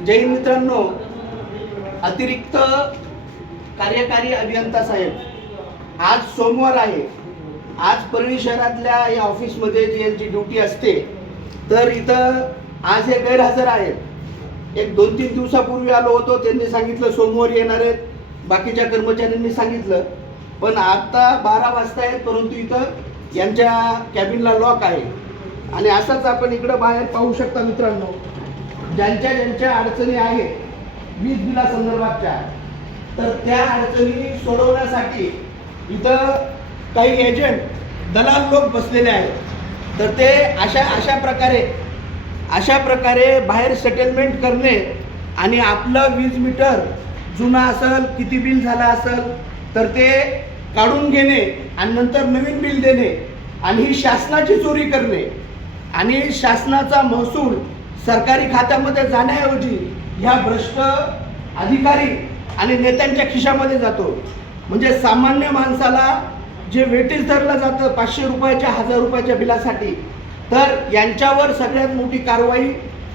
जय हिंद मित्रांनो, अतिरिक्त कार्यकारी अभियंता साहेब, आज सोमवार आहे. आज परळी शहरातल्या या ऑफिसमध्ये जी यांची ड्युटी असते, तर इथं आज हे गैरहजर आहेत. एक 2-3 दिवसापूर्वी आलो होतो, त्यांनी सांगितलं सोमवारी येणार आहेत, बाकीच्या कर्मचाऱ्यांनी सांगितलं, पण आता 12 वाजता आहेत, परंतु इथं यांच्या कॅबिनला लॉक आहे. आणि असंच आपण इकडं बाहेर पाहू शकता मित्रांनो, ज्यांच्या अडचणी आहेत वीज बिला संदर्भातच्या, तर त्या अडचणी सोडवण्यासाठी इथं काही एजंट दलाल लोक बसलेले आहेत. तर ते अशा प्रकारे बाहेर सेटलमेंट करणे आणि आपलं वीज मीटर जुना असेल, किती बिल झालं असेल तर ते काढून घेणे आणि नंतर नवीन बिल देणे, आणि ही शासनाची चोरी करणे आणि शासनाचा महसूल सरकारी खात्यामध्ये जाण्याऐवजी ह्या भ्रष्ट अधिकारी आणि नेत्यांच्या खिशामध्ये जातो. म्हणजे सामान्य माणसाला जे वेटीस धरलं जातं 500 रुपयाच्या 1000 रुपयाच्या बिलासाठी, तर यांच्यावर सगळ्यात मोठी कारवाई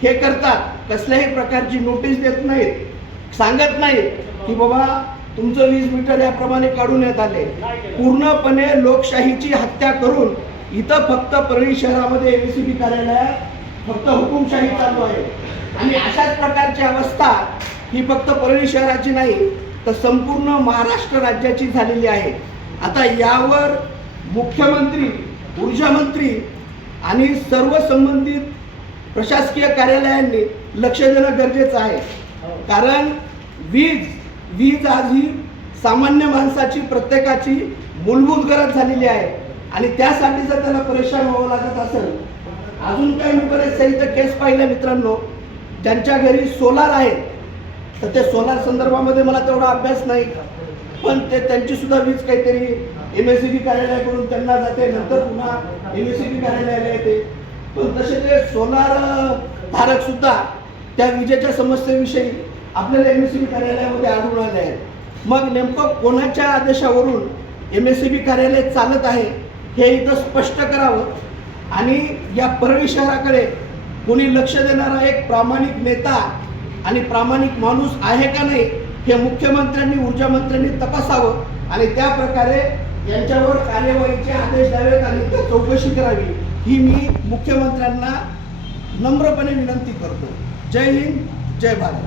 हे करतात. कसल्याही प्रकारची नोटीस देत नाहीत, सांगत नाहीत की बाबा तुमचं वीज मीटर याप्रमाणे काढून येत आले. पूर्णपणे लोकशाहीची हत्या करून इथं फक्त परळी शहरामध्ये MSEB कार्यालयात फक्त हुकुमशाही चालू आहे. आणि अशाच प्रकारची अवस्था ही फक्त परळी शहराची नाही, तर संपूर्ण महाराष्ट्र राज्याची झालेली आहे. आता यावर मुख्यमंत्री, ऊर्जा मंत्री आणि सर्व संबंधित प्रशासकीय कार्यालयांनी लक्ष देणं गरजेचं आहे. कारण वीज आज ही सामान्य माणसाची, प्रत्येकाची मूलभूत गरज झालेली आहे. आणि त्यासाठी जर त्याला परेशान व्हावं लागत असेल, अजून काही मी बरेचसे इथं केस पाहिले मित्रांनो, ज्यांच्या घरी सोलार आहेत, तर ते सोलार संदर्भामध्ये मला तेवढा अभ्यास नाही, पण ते त्यांची सुद्धा वीज काहीतरी MSEB कार्यालयाकडून त्यांना जाते, नंतर पुन्हा MSEB कार्यालयाला येते. पण तसे ते सोलार धारक सुद्धा त्या विजेच्या समस्येविषयी आपल्याला MSEB कार्यालयामध्ये आढळून आले आहेत. मग नेमकं कोणाच्या आदेशावरून MSEB कार्यालय चालत आहे हे इथं स्पष्ट करावं. आणि या परळी शहराकडे कोणी लक्ष देणारा एक प्रामाणिक नेता आणि प्रामाणिक माणूस आहे का नाही हे मुख्यमंत्र्यांनी, ऊर्जा मंत्र्यांनी तपासावं आणि त्या प्रकारे यांच्यावर कार्यवाहीचे आदेश द्यावेत आणि त्या चौकशी करावी, ही मी मुख्यमंत्र्यांना नम्रपणे विनंती करतो. जय हिंद, जय भारत.